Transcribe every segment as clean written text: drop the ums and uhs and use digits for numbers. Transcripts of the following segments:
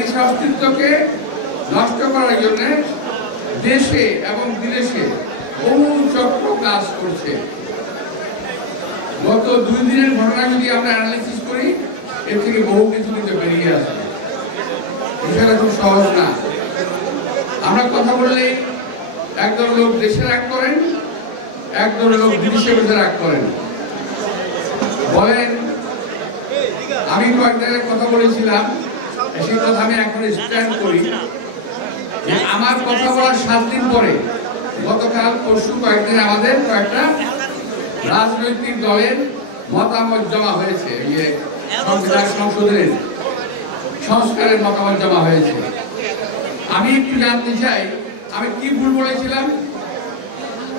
দেশের অস্তিত্বকে নষ্ট করার জন্য দেশে এবং বিদেশে বহু চক্র কাজ করছে। গত 2 দিনের ঘটনা যদি আমরা অ্যানালিসিস করি, এর থেকে বহু কিছু কিন্তু বেরিয়ে আসবে। বিষয়টা খুব সহজ না। আমরা কথা বললে একদল লোক দেশে রাগ করেন, একদল লোক বিদেশে বসে রাগ করেন। বলেন, আমি কয়েক জায়গায় কথা বলেছিলাম, সেই কথা আমি এখন স্ট্যান্ড করি। আমার কথা বলার 7 দিন পরে গতকাল পরশু কয়েকদিন আমাদের কয়েকটা রাজনৈতিক দলের মতামত জমা হয়েছে। সংবিধান সংশোধনের সংস্কারের মতামত জমা হয়েছে। আমি একটু জানতে চাই, আমি কি ভুল বলেছিলাম?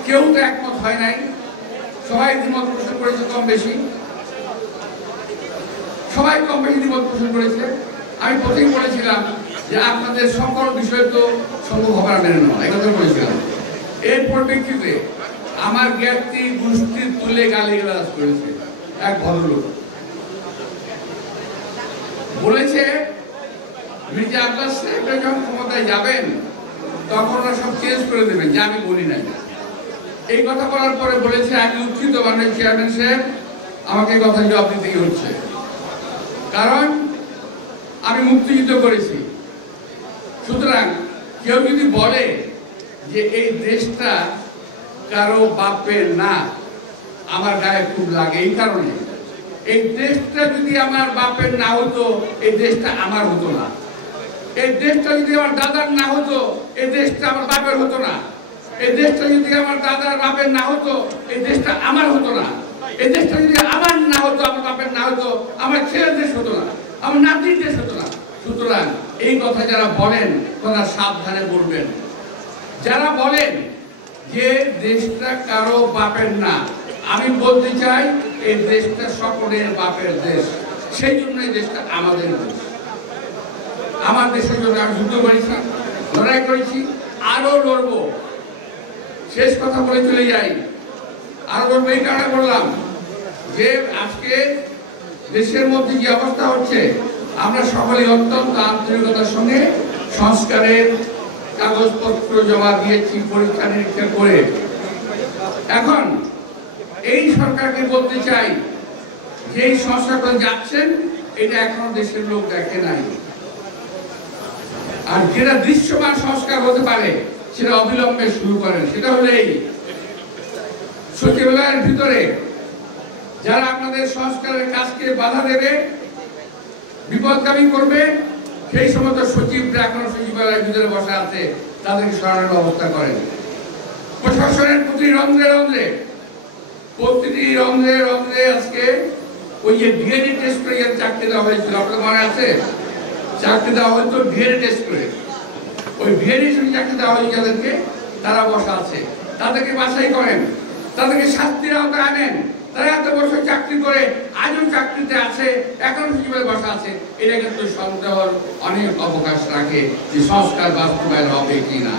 কেউ তো একমত হয় নাই, সবাই দ্বিমত পোষণ করেছে, কম বেশি সবাই কম বেশি দ্বিমত পোষণ করেছে। আমি প্রথমেই বলেছিলাম যে আপনাদের সকল বিষয় তো সম্ভব হবে না মেনে নেওয়া, এই কথা বলেছিলাম। এর পরিপ্রেক্ষিতে আমার জ্ঞাতি গোষ্ঠীর তুলে গালিগালাজ করেছে এক ভদ্রলোক। বলেছে মির্জা আব্বাস সাহেব যখন ক্ষমতায় যাবেন তখন ওরা সব চেঞ্জ করে দেবেন, যে আমি বলি নাই। এই কথা বলার পরে বলেছে আমি উচ্ছিত, মানে চেয়ারম্যান সাহেব আমাকে কথা জবাব দিতেই হচ্ছে, কারণ আমি মুক্তিযুদ্ধ করেছি। সুতরাং কেউ যদি বলে যে এই দেশটা কারো বাপের না, আমার গায়ে খুব লাগে। এই কারণে এই দেশটা যদি আমার বাপের না হতো, এই দেশটা আমার হতো না। এই দেশটা যদি আমার দাদার না হতো, এই দেশটা আমার বাপের হতো না। এই দেশটা যদি আমার দাদার বাপের না হতো, এই দেশটা আমার হতো না। এই দেশটা যদি আমার না হতো, আমার বাপের না হতো, আমার ছেলের দেশ হতো না, আমার নাতির দেশ হতো না। সুতরাং এই কথা যারা বলেন তারা সাবধানে বলবেন। যারা বলেন যে দেশটা কারো বাপের না, আমি বলতে চাই এই দেশটা সকলের বাপের দেশ। সেই জন্য এই দেশটা আমাদের দেশ। আমার দেশের জন্য আমি যুদ্ধ করেছি, লড়াই করেছি, আরো লড়বো। শেষ কথা বলে চলে যাই, আরো লড়বো এই কারণে বললাম যে আজকে দেশের মধ্যে যে অবস্থা হচ্ছে, আমরা সকলেই অত্যন্ত আন্তরিকতার সঙ্গে সংস্কারের কাগজপত্র জমা দিয়েছি, পরীক্ষা নিরীক্ষা করে। এখন এই সরকারকে বলতে চাই যে এই সংস্কার করে যাচ্ছেন, এটা এখনো দেশের লোক দেখে নাই। আর যেটা দৃশ্যমান সংস্কার হতে পারে সেটা অবিলম্বে শুরু করেন। সেটা হলো এই সচিবালয়ের ভিতরে যারা আপনাদের সংস্কারের কাজকে বাধা দেবে, বিপদগামী করবে, সেই সমস্ত সচিবরা এখনো সচিবালয়ের ভিতরে বসে আছে, তাদেরকে সরানোর ব্যবস্থা করেন। প্রশাসনের প্রতিটি রন্ধ্রে রন্ধ্রে আজকে ওই যে ডিএনএ টেস্ট করে চাকরি দেওয়া হয়েছিল, আপনার মনে আছে? চাকরি দেওয়া হয়তো ডিএনএ টেস্ট করে, ওই ডিএনএ চাকরি দেওয়া হয়েছে যাদেরকে, তারা বসা আছে। তাদেরকে বাছাই করেন, তাদেরকে শাস্তির আওতায় আনেন। তারা এত বছর চাকরি করে আজও চাকরিতে আছে, এখন সচিবালয়ে বসা আছে। এটা কিন্তু সন্দেহর অনেক অবকাশ রাখে যে সংস্কার বাস্তবায়ন হবে কিনা।